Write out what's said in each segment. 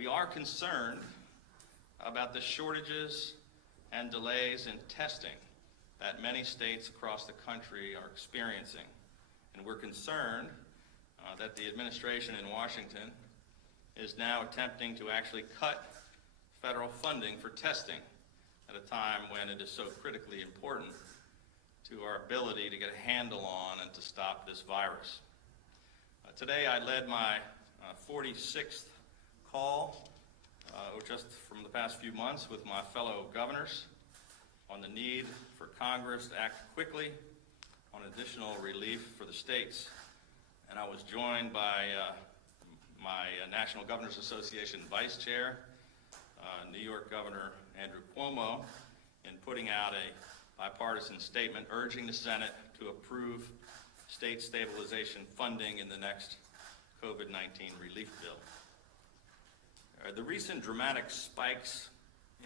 We are concerned about the shortages and delays in testing that many states across the country are experiencing. And we're concerned that the administration in Washington is now attempting to actually cut federal funding for testing at a time when it is so critically important to our ability to get a handle on and to stop this virus. Today I led my 46th call just from the past few months with my fellow governors on the need for Congress to act quickly on additional relief for the states. And I was joined by my National Governors Association Vice Chair, New York Governor Andrew Cuomo, in putting out a bipartisan statement urging the Senate to approve state stabilization funding in the next COVID-19 relief bill. The recent dramatic spikes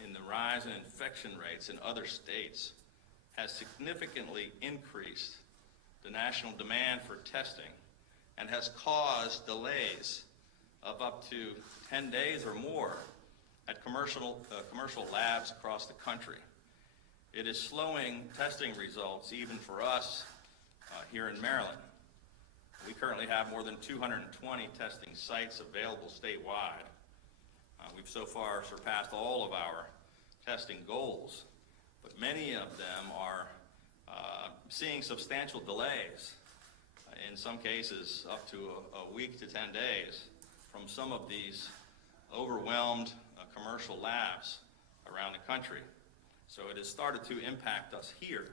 in the rise in infection rates in other states has significantly increased the national demand for testing and has caused delays of up to 10 days or more at commercial labs across the country. It is slowing testing results even for us here in Maryland. We currently have more than 220 testing sites available statewide. We've so far surpassed all of our testing goals, but many of them are seeing substantial delays, in some cases up to a week to 10 days, from some of these overwhelmed commercial labs around the country. So it has started to impact us here.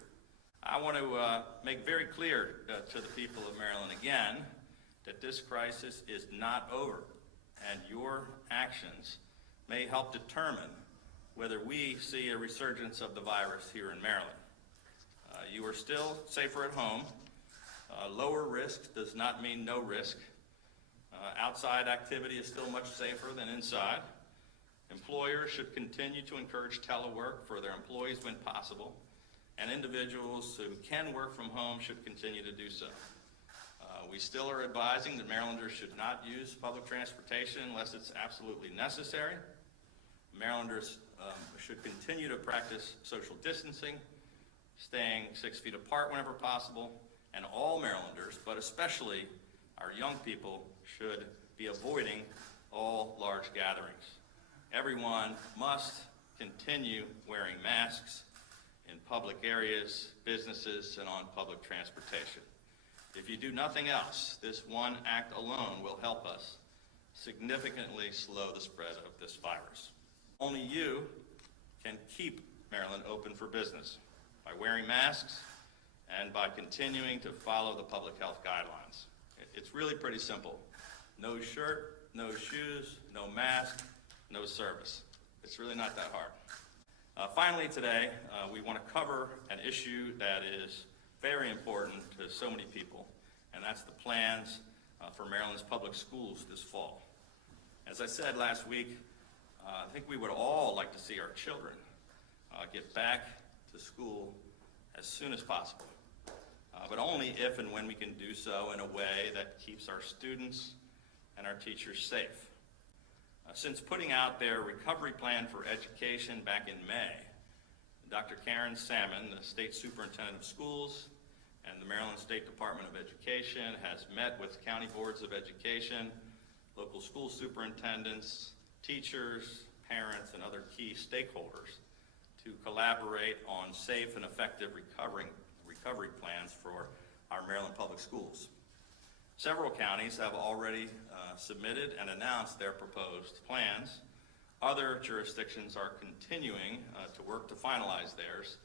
I want to make very clear to the people of Maryland again that this crisis is not over, and your actions may help determine whether we see a resurgence of the virus here in Maryland. You are still safer at home. Lower risk does not mean no risk. Outside activity is still much safer than inside. Employers should continue to encourage telework for their employees when possible, and individuals who can work from home should continue to do so. We still are advising that Marylanders should not use public transportation unless it's absolutely necessary. Marylanders should continue to practice social distancing, staying 6 feet apart whenever possible, and all Marylanders, but especially our young people, should be avoiding all large gatherings. Everyone must continue wearing masks in public areas, businesses, and on public transportation. If you do nothing else, this one act alone will help us significantly slow the spread of this virus. Only you can keep Maryland open for business by wearing masks and by continuing to follow the public health guidelines. It's really pretty simple. No shirt, no shoes, no mask, no service. It's really not that hard. Finally today, we want to cover an issue that is very important to so many people, and that's the plans for Maryland's public schools this fall. As I said last week, I think we would all like to see our children get back to school as soon as possible, but only if and when we can do so in a way that keeps our students and our teachers safe. Since putting out their recovery plan for education back in May, Dr. Karen Salmon, the State Superintendent of Schools, and the Maryland State Department of Education has met with county boards of education, local school superintendents, teachers, parents, and other key stakeholders to collaborate on safe and effective recovery plans for our Maryland public schools. Several counties have already submitted and announced their proposed plans. Other jurisdictions are continuing to work to finalize theirs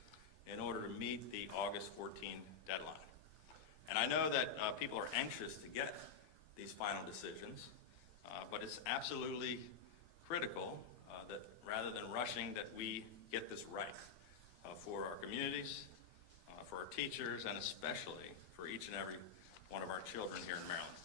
in order to meet the August 14 deadline. And I know that people are anxious to get these final decisions, but it's absolutely critical that rather than rushing, that we get this right for our communities, for our teachers, and especially for each and every one of our children here in Maryland.